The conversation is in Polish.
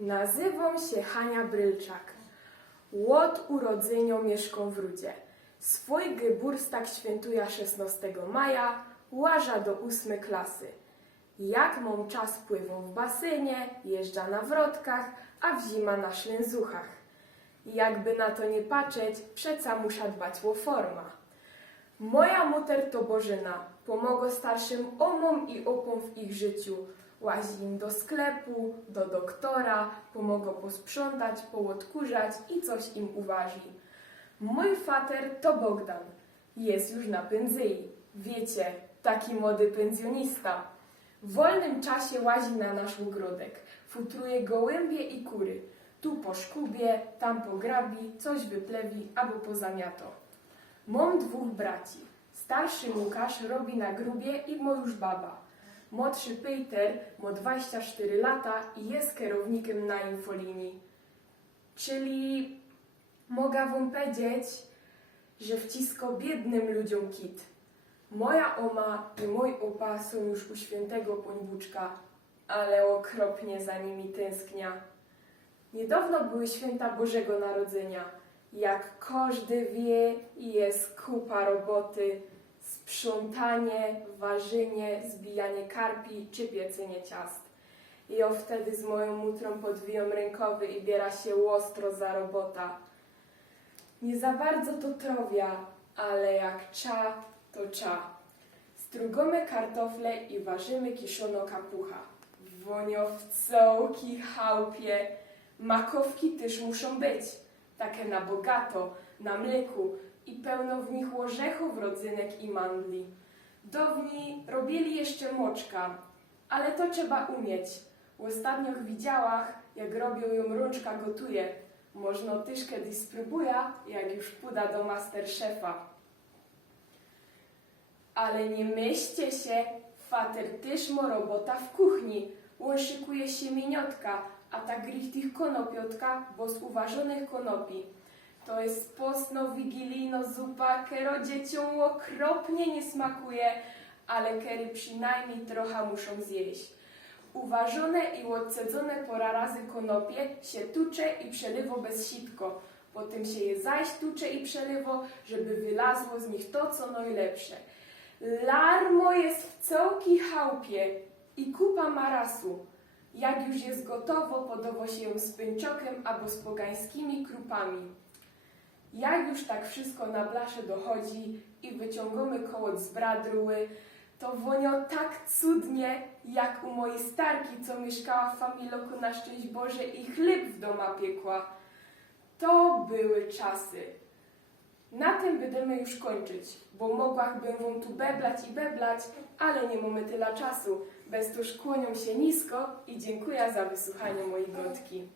Nazywam się Hania Brylczak. Łot urodzenia mieszkam w Rudzie. Swój geburstak świętuję 16 maja, łaża do 8 klasy. Jak mam czas pływam w basenie, jeżdża na wrotkach, a w zima na szlęzuchach. Jakby na to nie patrzeć, przeca musza dbać o forma. Moja muter to Bożyna, pomogę starszym omom i opom w ich życiu. Łazi im do sklepu, do doktora, pomogę posprzątać, połodkurzać i coś im uważy. Mój fater to Bogdan. Jest już na pędzyi. Wiecie, taki młody pensjonista. W wolnym czasie łazi na nasz ogródek. Futruje gołębie i kury. Tu po szkubie, tam po grabi, coś wyplewi albo pozamiato. Mam dwóch braci. Starszy Łukasz robi na grubie i ma już baba. Młodszy Peter ma 24 lata i jest kierownikiem na infolinii. Czyli mogę wam powiedzieć, że wcisko biednym ludziom kit. Moja oma i mój opa są już u świętego Pońbuczka, ale okropnie za nimi tęsknia. Niedawno były święta Bożego Narodzenia. Jak każdy wie, jest kupa roboty. Sprzątanie, ważenie, zbijanie karpi czy piecenie ciast. I ja wtedy z moją mutrą podwijam rękowy i biera się ostro za robota. Nie za bardzo to trowia, ale jak cza, to cza. Strugamy kartofle i ważymy kiszono kapucha. Woniowcołki, chałupie, makowki też muszą być. Takie na bogato, na mleku i pełno w nich orzechów, rodzynek i mandli. Dawni robili jeszcze moczka, ale to trzeba umieć. W ostatnich widziałach, jak robią ją rączka gotuje. Można też kiedyś jak już puda do masterchefa. Ale nie myślcie się, fater też ma robota w kuchni. On szykuje się miniotka, a ta grych konopiotka, bo z uważonych konopi. To jest postno-wigilijno zupa, kero dzieciom okropnie nie smakuje, ale kery przynajmniej trochę muszą zjeść. Uważone i odcedzone pora razy konopie się tucze i przelewo bez sitko. Potem się je zaś tucze i przelewo, żeby wylazło z nich to, co najlepsze. Larmo jest w całki chałupie i kupa marasu. Jak już jest gotowo, podowo się ją z pęczokiem albo z pogańskimi krupami. Jak już tak wszystko na blasze dochodzi i wyciągamy koło z bradruły, to wonio tak cudnie, jak u mojej starki, co mieszkała w Familoku na szczęść Boże i chleb w doma piekła. To były czasy. Na tym będziemy już kończyć, bo mogłabym wam tu beblać i beblać, ale nie mamy tyle czasu. Bez tuż kłonią się nisko i dziękuję za wysłuchanie mojej gotki.